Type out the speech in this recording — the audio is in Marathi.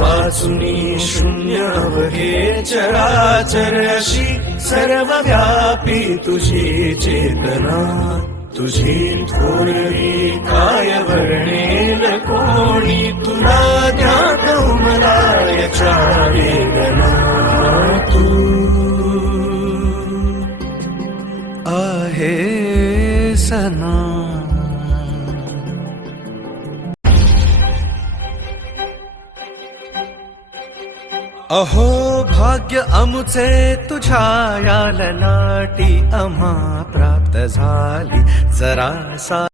वासुनी शून्य अवघे चराचर अशी सर्व व्यापी तुझी चेतना तुझी थोरवी काय वर्णेन कोणी तुला ध्यान याच्या वेदना तू आहे सना. अहो भाग्य अमुचे तुझ्या या ललाटी आम्हा प्राप्त झाली. जरा सा